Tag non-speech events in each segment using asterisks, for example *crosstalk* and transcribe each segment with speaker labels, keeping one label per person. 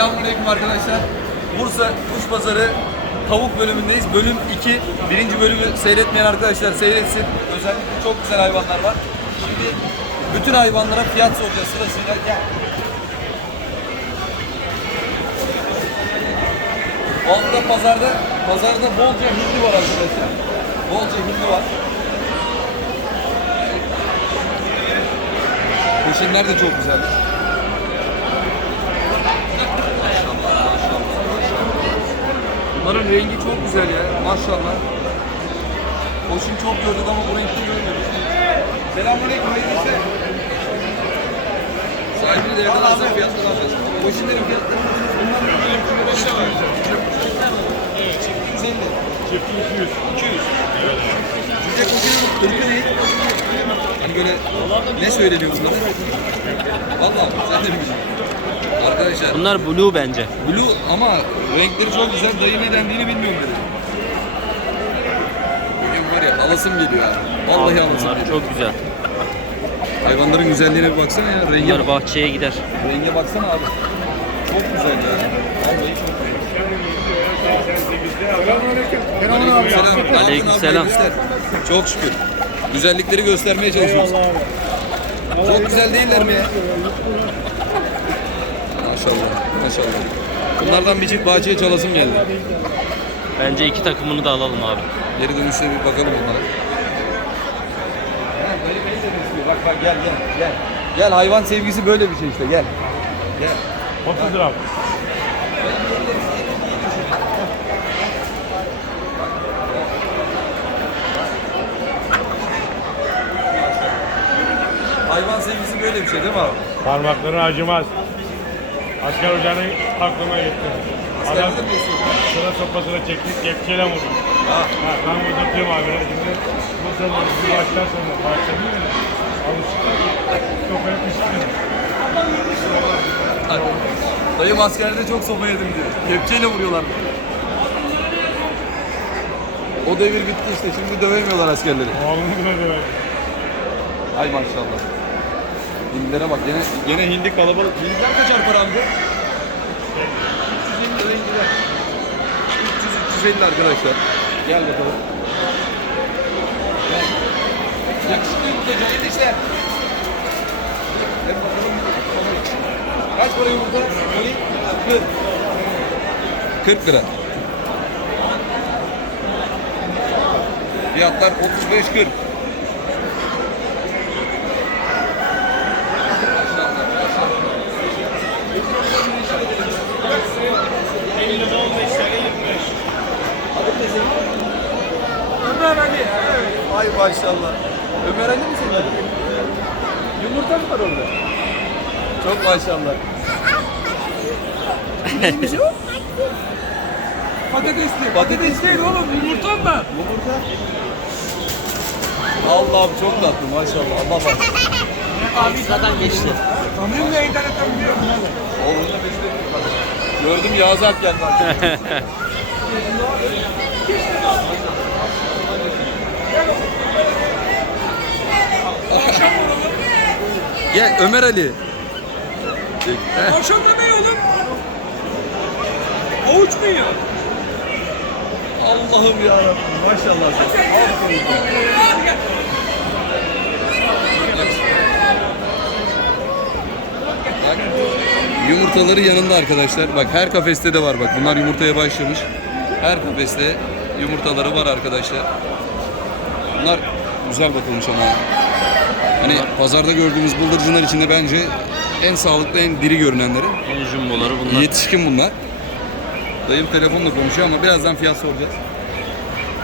Speaker 1: Selamünaleyküm arkadaşlar. Bursa Kuş Pazarı tavuk bölümündeyiz. Bölüm 2. Birinci bölümü seyretmeyen arkadaşlar seyretsin. Özellikle çok güzel hayvanlar var. Şimdi bütün hayvanlara fiyat soracağız sırasıyla. Gel. Altta pazarda, pazarda bolca hindi var arkadaşlar. Bolca hindi var. Peşinler de çok güzel. Bunların rengi çok güzel ya maşallah. Koşun çok gördük ama bu renkli görmedik. Selamünaleyküm hayırlı işler. Sahibini de yakalarsak fiyatları alacağız. Koşunların fiyatları. Bunlar böyle bir beşe var. 250.
Speaker 2: Çift 200. 200.
Speaker 1: Cüce koşunun kırkı değil. Hani böyle ne söyleniyor bunlara? Valla sen de bilmiyorsun. Arkadaşlar
Speaker 3: Bunlar blue bence.
Speaker 1: Blue ama renkleri çok güzel. Dayı ne dendiğini bilmiyorum dedi. Bugün var ya alasım geliyor abi. Vallahi Abi alasım bunlar geliyor. çok güzel. Hayvanların güzelliğine bir baksana ya.
Speaker 3: Renge, Bunlar bahçeye gider.
Speaker 1: renge baksana abi. Çok güzel ya. Vallahi çok güzel.
Speaker 3: Selam. Aleykümselam.
Speaker 1: Çok şükür. Güzellikleri göstermeye çalışıyoruz. Çok güzel değiller mi ya? Maşallah. Maşallah. Bunlardan bir çift bahçeye çalasım geldi.
Speaker 3: Bence iki takımını da alalım abi.
Speaker 1: Geri dönüşte bir bakalım onlara. Bak bak gel gel gel. Gel hayvan sevgisi böyle bir şey işte gel.
Speaker 2: Gel. 30 lira.
Speaker 1: Hayvan sevgisi böyle bir şey değil mi abi?
Speaker 2: Parmakları acımaz. Asker hocanın aklına gitti. Adam sıra sopasına çektik, kepçeyle vurdu. Ha. Ha, ben uzatıyorum abi. Şimdi bu sene bu baştan sonra başladı mı? Alışıklar. Pişti.
Speaker 1: Bak, Dayım askerde çok sopa yedim diyor. Kepçeyle vuruyorlar. O devir bitti işte. Şimdi dövemiyorlar askerleri.
Speaker 2: Oğlumu bile döver.
Speaker 1: Ay maşallah. Hindilere bak. Gene, gene hindi kalabalık. Hindiler kaçar para amca? 350 lira hindiler. 300-350 arkadaşlar. Gel bakalım. Gel. Yakışıklı yumurtacı. Hayırlı işler.
Speaker 2: Hep bakalım. Kaç para yumurta? Söyleyeyim.
Speaker 1: 40. 40 lira. Fiyatlar 35-40. Ömer Ali. Ay maşallah. Ömer Ali mi senin? Yumurta mı var orada? Çok maşallah.
Speaker 2: Neymiş o? Patatesli. Patates değil oğlum yumurta mı?
Speaker 1: Yumurta. Allah'ım çok tatlı maşallah. Allah bak.
Speaker 3: Zaten geçti.
Speaker 2: Ömrümle internetten biliyorum. Oğlum da beşte
Speaker 1: Gördüm Yağız Alp geldi. *laughs* Gel Ömer Ali.
Speaker 2: Heh. Akşam yemeği oğlum. Avuç mu yiyor?
Speaker 1: Allah'ım ya Maşallah sen. Bak, yumurtaları yanında arkadaşlar. Bak her kafeste de var bak. Bunlar yumurtaya başlamış. Her kafeste yumurtaları var arkadaşlar. Bunlar güzel bakılmış ama. Hani pazarda gördüğümüz bıldırcınlar içinde bence en sağlıklı, en diri görünenleri.
Speaker 3: En jumboları
Speaker 1: bunlar. Yetişkin bunlar. Dayım telefonla konuşuyor ama birazdan fiyat soracağız.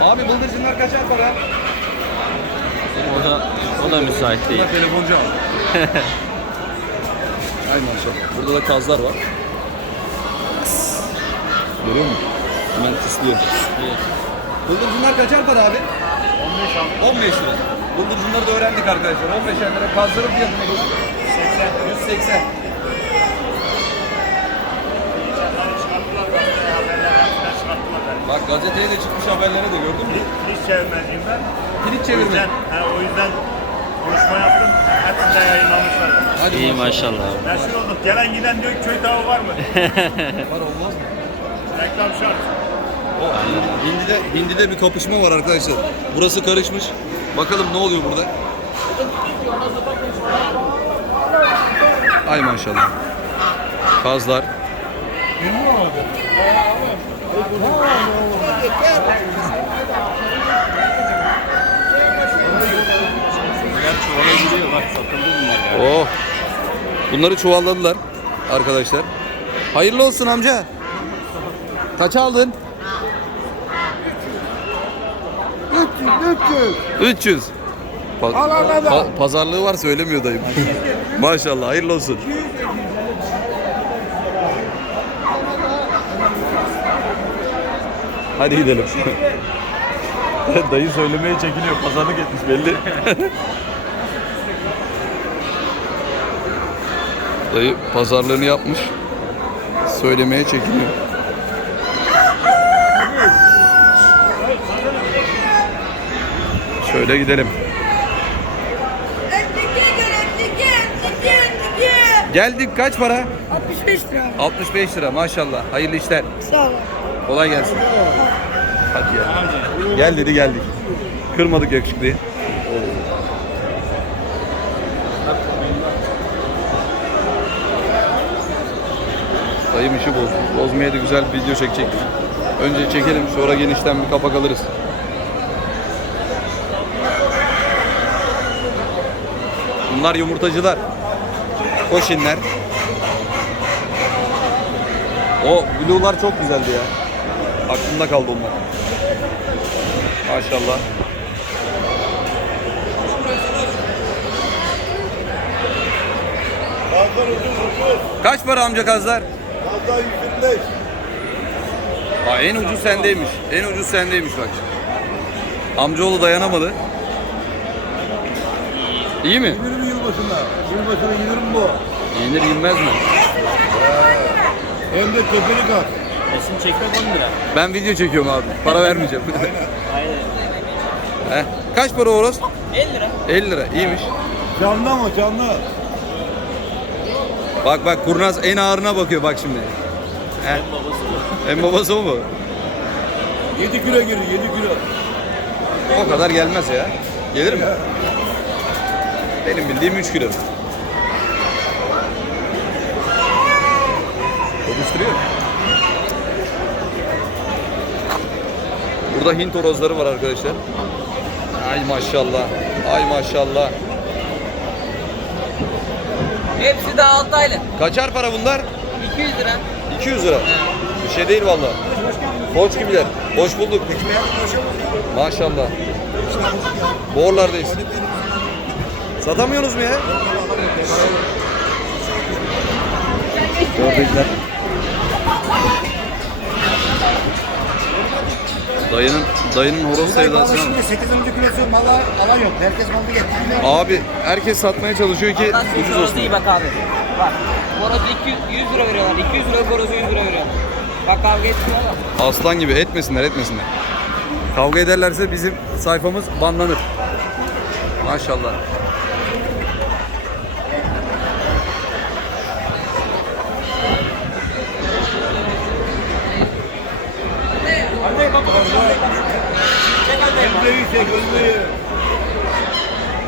Speaker 1: Abi bıldırcınlar kaçar para?
Speaker 3: O da, o da müsait değil. Bunlar
Speaker 1: telefoncu abi. *laughs* Ay maşallah. Burada da kazlar var. Görüyor musun? Hemen tıslıyor. Bıldırcınlar kaçar para abi?
Speaker 2: 15 abi.
Speaker 1: 15 lira. Bıldırcınları da öğrendik arkadaşlar. 15 lira. Kazların fiyatı ne? 80. 180. Bak gazeteye de çıkmış haberlere de gördün mü?
Speaker 2: Hiç sevmezdim ben.
Speaker 1: Kilit O çevirme. yüzden,
Speaker 2: o yüzden Konuşma yaptım. Hepsi de yayınlamışlar.
Speaker 3: Hadi İyi maşallah.
Speaker 2: Meşhur olduk. Gelen giden diyor ki köy tavuğu var mı? *laughs* Var olmaz mı? Reklam şart.
Speaker 1: O, Hindi'de, Hindi'de bir kapışma var arkadaşlar. Burası karışmış. Bakalım ne oluyor burada. Ay maşallah. Kazlar. Oh. Bunları çuvalladılar arkadaşlar. Hayırlı olsun amca. Kaç aldın? 300. 300. Pa- pa- pazarlığı var söylemiyor dayım. *laughs* Maşallah hayırlı olsun. Hadi gidelim. *laughs* Dayı söylemeye çekiniyor. Pazarlık etmiş belli. *laughs* Dayı pazarlığını yapmış. Söylemeye çekiniyor. Şöyle gidelim. Geldik kaç para?
Speaker 4: 65 lira.
Speaker 1: 65 lira maşallah. Hayırlı işler. Sağ olun. Kolay gelsin. Hadi ya. Gel dedi geldik. Kırmadık yakışıklıyı. Dayım işi bozdu. Bozmaya da güzel bir video çekecektik. Önce çekelim sonra genişten bir kapak alırız. Bunlar yumurtacılar. Koşinler. O blue'lar çok güzeldi ya. Aklımda kaldı onlar. Maşallah. Kaç para amca kazlar? Kazlar 125. Aa, en ucuz sendeymiş. En ucuz sendeymiş bak. Amcaoğlu dayanamadı. İyi mi?
Speaker 2: Yenir mi yılbaşında? Yılbaşında yenir mi bu?
Speaker 1: Yenir yenmez mi?
Speaker 2: Hem de tepeli kaz.
Speaker 5: Resim çekmek 10 lira.
Speaker 1: Ben video çekiyorum abi. Para vermeyeceğim. *laughs* Aynen. He. Kaç para horoz? 50 lira. 50 lira. İyiymiş.
Speaker 2: Canlı ama canlı.
Speaker 1: Bak bak kurnaz en ağırına bakıyor bak şimdi. He. Babası bu. En babası o mu?
Speaker 2: 7 kilo gelir 7 kilo.
Speaker 1: O kadar gelmez ya. Gelir mi? Benim bildiğim 3 kilo. Konuşturuyor. Burada Hint horozları var arkadaşlar. Ay maşallah. Ay maşallah.
Speaker 5: Hepsi de 6 aylık.
Speaker 1: Kaçar para bunlar? 200 lira. 200 lira. Bir şey değil valla. Koç gibiler. Hoş bulduk. Maşallah. Boğurlardayız. Satamıyorsunuz mu ya? Oradakiler. Dayının dayının horoz
Speaker 2: sevdasına bak. 8. kilosu malı alan yok. Herkes malı getiriyor.
Speaker 1: Abi herkes satmaya çalışıyor ki Allah ucuz horozu olsun. iyi bak abi.
Speaker 5: Bak. Horozu 200, 100 lira veriyorlar. 200 lira horozu 100 lira veriyorlar. Bak kavga etmiyor
Speaker 1: ama. Aslan gibi etmesinler etmesinler. Kavga ederlerse bizim sayfamız banlanır. Maşallah.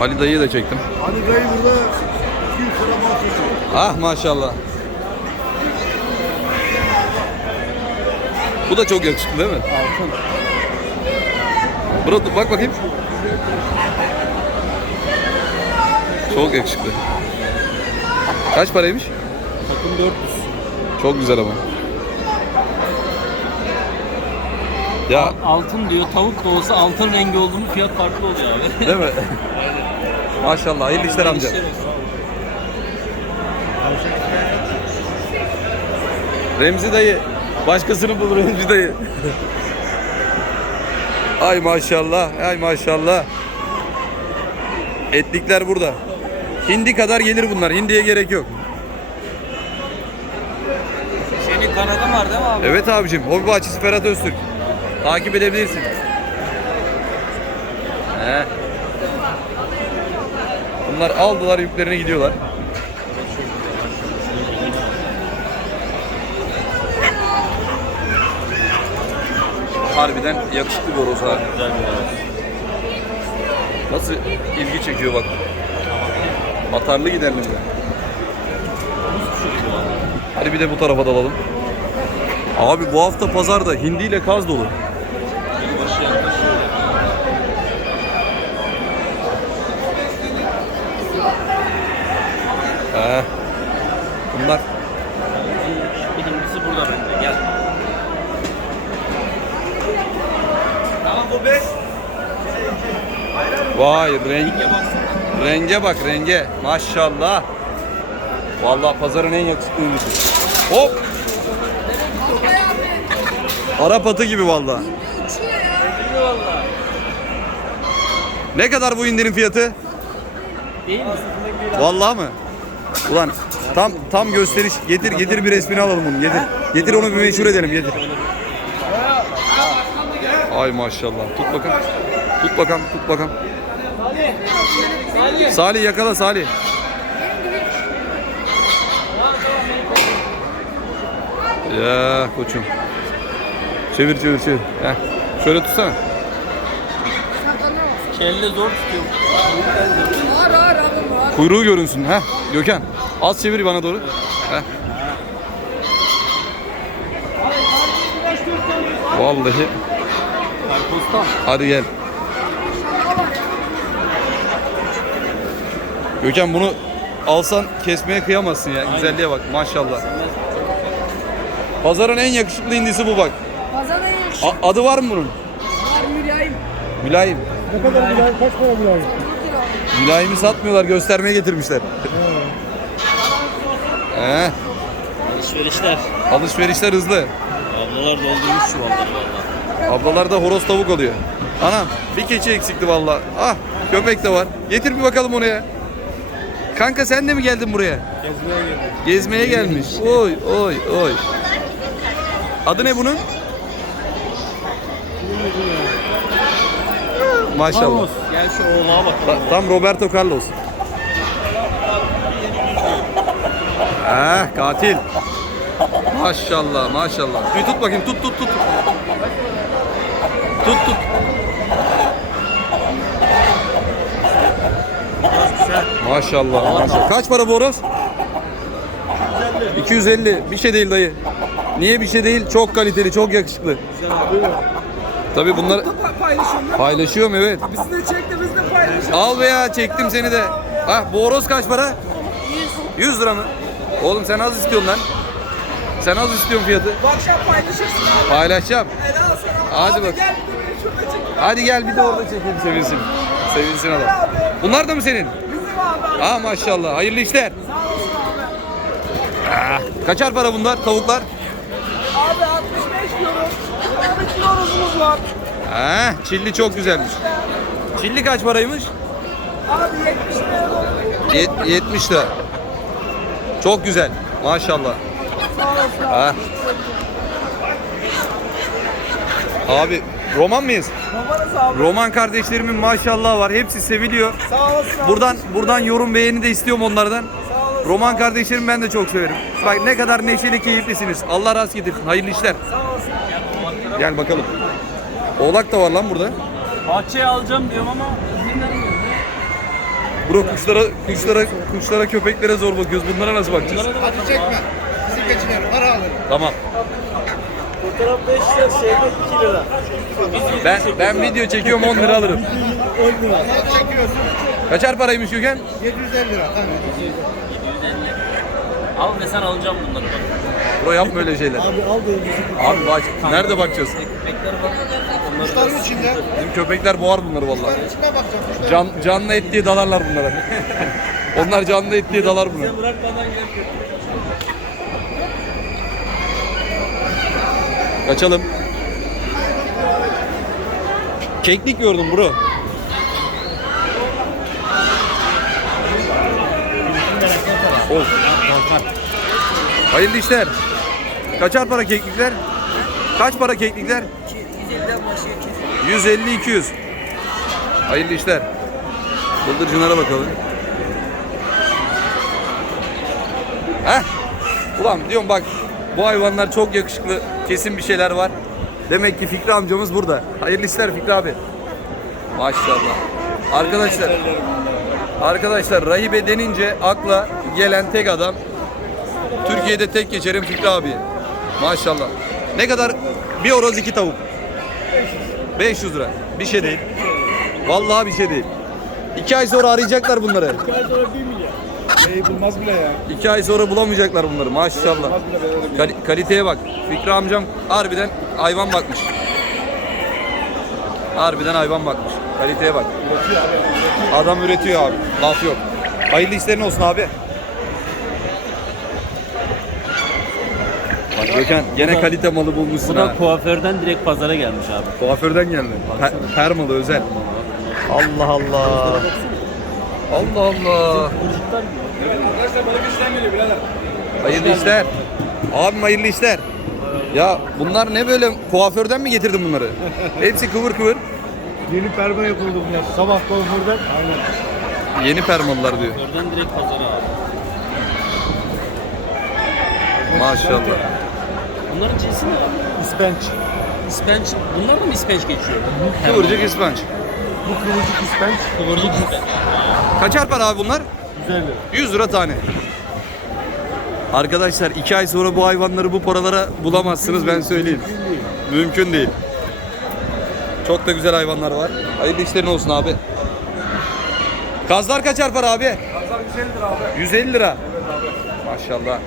Speaker 1: Ali dayıyı da çektim.
Speaker 2: Hani dayı burada 200 lira bahsediyor.
Speaker 1: Ah maşallah. Bu da çok yakışıklı değil mi? Altın. Bura, bak bakayım. Çok yakışıklı. Kaç paraymış? Takım 400. Çok güzel ama.
Speaker 3: Ya Altın diyor. Tavuk da olsa altın rengi oldu mu fiyat farklı oluyor abi.
Speaker 1: değil mi? *laughs* Maşallah hayırlı işler amca. Remzi dayı. Başkasını bul Remzi dayı. ay maşallah, ay maşallah. Etlikler burada. Hindi kadar gelir bunlar. Hindiye gerek yok.
Speaker 5: Senin kanadın var değil mi abi?
Speaker 1: Evet abicim. Hobi Bahçesi Ferhat Öztürk. Takip edebilirsin. He. Bunlar aldılar yüklerine gidiyorlar. Harbiden yakışıklı bir horoz. Nasıl ilgi çekiyor bak. Atarlı giderli mi? Hadi bir de bu tarafa dalalım. Abi bu hafta pazarda hindi ile kaz dolu. He. Bunlar Birincisi burada bende. Gel. Vay renk renge bak renge maşallah. Vallahi pazarın en yakışıklı ünlüsü. Hop. Arap atı gibi vallahi. Ne kadar bu indirim fiyatı? Değil mi? Vallahi mı? Ulan tam tam gösteriş. Getir getir bir resmini alalım bunu. Getir. Getir onu bir meşhur edelim. Getir. Ay maşallah. Tut bakalım. Tut bakalım. Tut bakalım. Salih yakala Salih. Ya koçum. Çevir çevir çevir. Heh. Şöyle tutsana.
Speaker 5: Kelle zor tutuyor.
Speaker 1: Kuyruğu görünsün. ha. Gökhan. Az çevir bana doğru. Heh. Vallahi. Hadi gel. Gökhan bunu alsan kesmeye kıyamazsın ya. Güzelliğe bak maşallah. Pazarın en yakışıklı indisi bu bak.
Speaker 6: Pazara yakışık
Speaker 1: A- adı var mı bunun?
Speaker 6: var mülayim.
Speaker 1: Mülayim.
Speaker 2: Ne kadar güzel, kaç para bu
Speaker 1: Mülayimi satmıyorlar göstermeye getirmişler.
Speaker 3: He, Alışverişler.
Speaker 1: alışverişler hızlı.
Speaker 3: Ablalar doldurmuş çuvalları valla.
Speaker 1: Ablalarda horoz tavuk oluyor. Anam bir keçi eksikti vallahi. Ah köpek de var. Getir bir bakalım onu ya. Kanka sen de mi geldin buraya? Gezmeye geldim. Gezmeye gelmiş. Oy oy oy. Adı ne bunun? Maşallah. Gel şu oğlağa bak. Ta- tam Roberto Carlos. Eh katil. Maşallah maşallah. Bir tut bakayım tut tut tut. Tut tut. Maşallah maşallah. Kaç para bu horoz? 250. Bir şey değil dayı. Niye bir şey değil? Çok kaliteli, çok yakışıklı. Tabii bunlar paylaşıyorum evet.
Speaker 6: Bizi de çek de biz de paylaşalım.
Speaker 1: Al be ya çektim seni de. Ha bu horoz kaç para? 100. 100 lira mı? Oğlum sen az istiyorsun lan. Sen az istiyorsun fiyatı.
Speaker 6: Bu akşam paylaşırsın abi.
Speaker 1: Paylaşacağım. Helal sana. Hadi abi bak. gel bir de beni şurada çek. Hadi gel bir de orada çekelim sevinsin. Sevinsin adam. Bunlar da mı senin? Bizim abi. Ha maşallah. Hayırlı işler. Sağ olasın abi. Ah, Kaçar para bunlar tavuklar?
Speaker 6: Abi 65 euro. Abi kilo
Speaker 1: rozumuz var. Ha, çilli çok güzelmiş. Çilli kaç paraymış? Abi 70 euro. Yet- 70 lira. Çok güzel. Maşallah. Ha. Abi roman mıyız? Babanız abi. Roman kardeşlerimin maşallah var. Hepsi seviliyor. Sağ olasın. Buradan buradan yorum beğeni de istiyorum onlardan. Sağ olasın. Roman kardeşlerim ben de çok severim. Bak ne kadar neşeli, keyiflisiniz. Allah rast getirsin. Hayırlı işler. Sağ olasın. Gel bakalım. Oğlak da var lan burada.
Speaker 7: Bahçeye alacağım diyorum ama izin vermiyor.
Speaker 1: Bro kuşlara, kuşlara, kuşlara, köpeklere zor bakıyoruz. Bunlara nasıl bakacağız?
Speaker 6: Hadi çekme. Bizim geçiler para alır.
Speaker 1: Tamam. Fotoğraf 5 lira, şeyde 2 lira. Ben ben video çekiyorum 10 lira alırım. Ne çekiyorsun? Kaçar paraymış Gökhan?
Speaker 2: 750 lira. Tamam.
Speaker 7: Al desen alacağım bunları bak.
Speaker 1: Bro yapma öyle şeyler. Abi al da Abi bak nerede bakacağız? Ekmekler bak. Onları Kuşların içinde. Bizim köpekler boğar bunları vallahi. Kuşların içine bakacağım. Kuşların Can, canlı et diye dalarlar bunlara. *laughs* Onlar canlı et diye dalar bırakmadan gel. Kaçalım. Keklik gördüm bro. Of. Hayırlı işler. Kaçar para keklikler? Kaç para keklikler? 150 200. Hayırlı işler. Bıldırcınlara bakalım. Heh. Ulan diyorum bak bu hayvanlar çok yakışıklı. Kesin bir şeyler var. Demek ki Fikri amcamız burada. Hayırlı işler Fikri abi. Maşallah. Arkadaşlar Arkadaşlar rahibe denince akla gelen tek adam Türkiye'de tek geçerim Fikri abi. Maşallah. Ne kadar? Bir horoz iki tavuk. 500 lira. Bir şey değil. Vallahi bir şey değil. İki ay sonra arayacaklar bunları. Neyi bulmaz bile ya. İki ay sonra bulamayacaklar bunları maşallah. Kal- kaliteye bak. Fikri amcam harbiden hayvan bakmış. Harbiden hayvan bakmış. Kaliteye bak. Adam üretiyor abi. Laf yok. Hayırlı işlerin olsun abi. Gökhan gene kalite malı bulmuşsun
Speaker 3: Bu ha. da kuaförden direkt pazara gelmiş abi.
Speaker 1: Kuaförden geldi. Per, per malı özel. Allah Allah. Allah Allah. Hayırlı işler. Abim hayırlı işler. Ya bunlar ne böyle kuaförden mi getirdin bunları? *laughs* Hepsi kıvır kıvır.
Speaker 2: Yeni perma yapıldı bunlar. Sabah kuaförden.
Speaker 1: Aynen. Yeni permalılar diyor. Kuaförden direkt pazara abi. Maşallah.
Speaker 7: Bunların cinsi ne abi? İspenç.
Speaker 3: İspenç. Bunlar da mı ispenç geçiyor?
Speaker 1: Kıvırcık ispanç. Bu kıvırcık ispenç. Kıvırcık ispenç. Kaçar para abi bunlar? 150 lira. 100 lira tane. Arkadaşlar iki ay sonra bu hayvanları bu paralara bulamazsınız ben söyleyeyim. Mümkün değil. Çok da güzel hayvanlar var. Hayırlı işlerin olsun abi. Kazlar kaçar para abi?
Speaker 2: Kazlar 150 lira
Speaker 1: abi. 150 lira. Maşallah.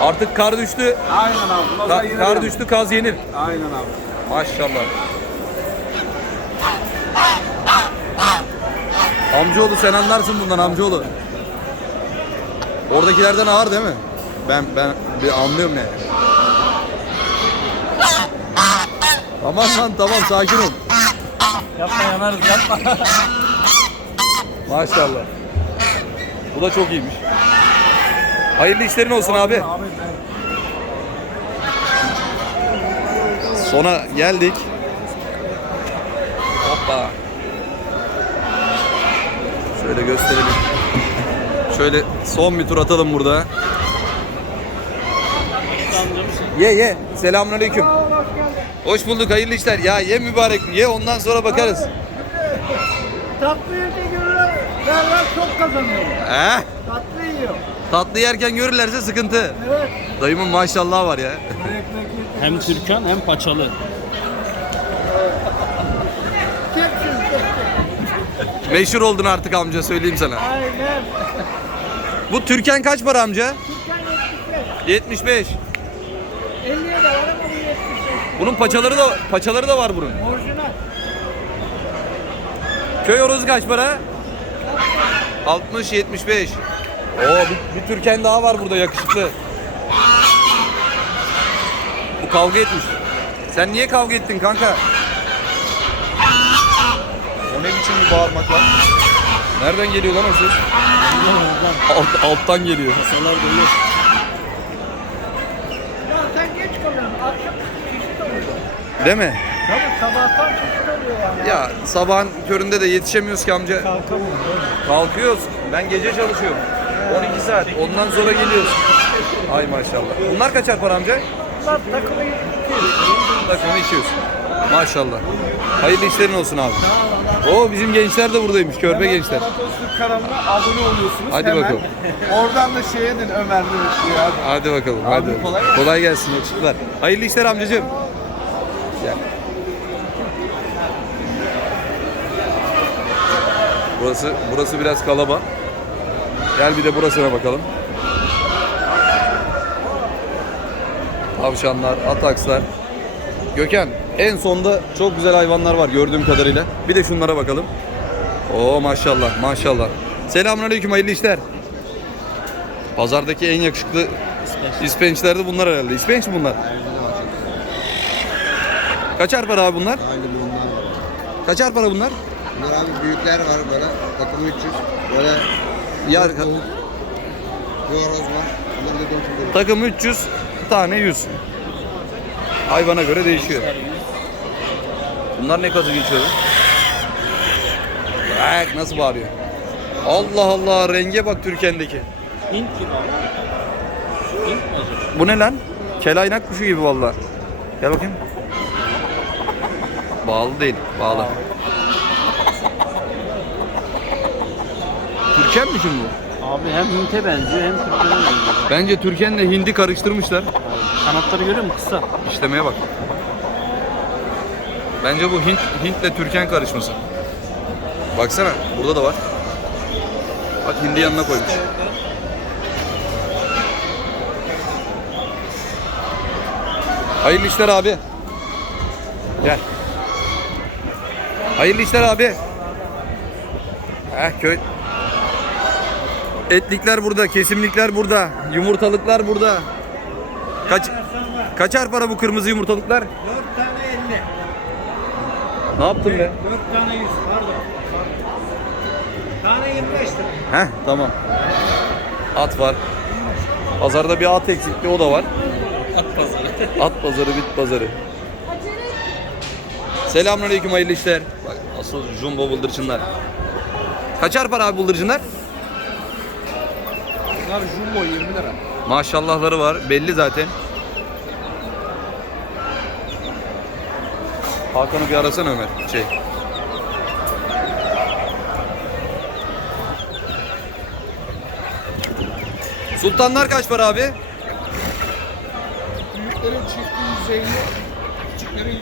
Speaker 1: Artık kar düştü. Aynen abi. Ka- kar düştü kaz yenir. Aynen abi. Maşallah. Amcaoğlu sen anlarsın bundan amcaoğlu. Oradakilerden ağır değil mi? Ben ben bir anlıyorum ne. Tamam lan tamam sakin ol. Yapma yanarız yapma. Maşallah. Bu da çok iyiymiş. Hayırlı işlerin olsun abi. Sona geldik. Hoppa. Şöyle gösterelim. Şöyle son bir tur atalım burada. Ye ye. Selamünaleyküm. Hoş bulduk. Hayırlı işler. Ya ye mübarek. Ye ondan sonra bakarız. Tatlı yerde görürler. Derler çok kazanıyor. He? Tatlı yiyor. Tatlı yerken görürlerse sıkıntı. Evet. Dayımın maşallah var ya.
Speaker 8: Hem Türkan hem paçalı.
Speaker 1: Meşhur oldun artık amca söyleyeyim sana. Aynen. Bu Türken kaç para amca? Türkan 75. 75. 50'ye de var ama bu 75. Bunun paçaları da paçaları da var bunun. Orijinal. Köy horozu kaç para? 60 75. Oo bir, bir Türken daha var burada yakışıklı. Bu kavga etmiş. Sen niye kavga ettin kanka? O ne biçim bir bağırmak lan? Nereden geliyor lan o ses? Alt, alttan geliyor. Pasalar dolu. Ya sen geç kalıyorsun. Akşam çeşit oluyor. Değil mi? Tabii sabahtan çeşit oluyor yani. Ya sabahın köründe de yetişemiyoruz ki amca. Kalkamıyor. Kalkıyoruz. Ben gece çalışıyorum. 12 saat. Ondan sonra geliyoruz. Ay maşallah. Bunlar kaçar para amca? Bunlar takımı Takımı 200. Maşallah. Hayırlı işlerin olsun abi. O bizim gençler de buradaymış. Körpe gençler.
Speaker 9: Atatürk kanalına abone oluyorsunuz. Hadi hemen. bakalım. Oradan da şeye din Ömer diyor abi.
Speaker 1: Hadi bakalım. Hadi. kolay Kolay, gelsin. gelsin. Yakışıklar. Hayırlı işler amcacığım. Gel. Burası burası biraz kalaba. Gel bir de burasına bakalım. Tavşanlar, atakslar. Gökhan en sonda çok güzel hayvanlar var gördüğüm kadarıyla. Bir de şunlara bakalım. Oo maşallah maşallah. Selamünaleyküm hayırlı işler. Pazardaki en yakışıklı ispençler de bunlar herhalde. İspenç mi bunlar? Kaçar para abi bunlar? Aynı bunlar. Kaçar para bunlar?
Speaker 10: Bunlar abi büyükler var böyle. Takım 300. Böyle Ya bir horoz
Speaker 1: var. Bunlar da 400 lira. takım 300 tane 100. Hayvana göre değişiyor. Bunlar ne kazı geçiyor? Bak nasıl bağırıyor. Allah Allah renge bak Türken'deki. Hint gibi? Bu ne lan? Kelaynak kuşu gibi valla. Gel bakayım. Bağlı değil, bağlı. Türken mi şimdi
Speaker 3: bu? Abi hem Hint'e benziyor hem Türk'e benziyor.
Speaker 1: Bence Türken'le hindi karıştırmışlar.
Speaker 3: Kanatları görüyor musun? Kısa.
Speaker 1: İşlemeye bak. Bence bu Hint Hint'le Türken karışması. Baksana burada da var. Bak hindi yanına koymuş. Hayırlı işler abi. Gel. Hayırlı işler abi. Heh köy. Etlikler burada, kesimlikler burada, yumurtalıklar burada. Kaç Kaçar para bu kırmızı yumurtalıklar? 4 tane 50. Ne yaptın be? 4 tane 100 pardon.
Speaker 6: Tane 25 lira.
Speaker 1: Heh tamam. At var. Pazarda bir at eksikti o da var. At pazarı. *laughs* At pazarı, bit pazarı. Selamünaleyküm hayırlı işler. Bak asıl jumbo bıldırcınlar. Kaçar para abi bıldırcınlar?
Speaker 2: Bunlar jumbo 20 lira.
Speaker 1: Maşallahları var belli zaten. Hakan'ı bir arasana Ömer. Şey. Sultanlar kaç para abi?
Speaker 2: Büyüklerin çifti 150. Küçüklerin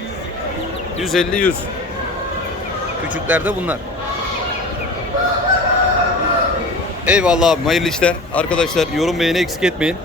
Speaker 1: 100. 150 100. Küçükler de bunlar. Eyvallah abi hayırlı işler. Arkadaşlar yorum beğeni eksik etmeyin.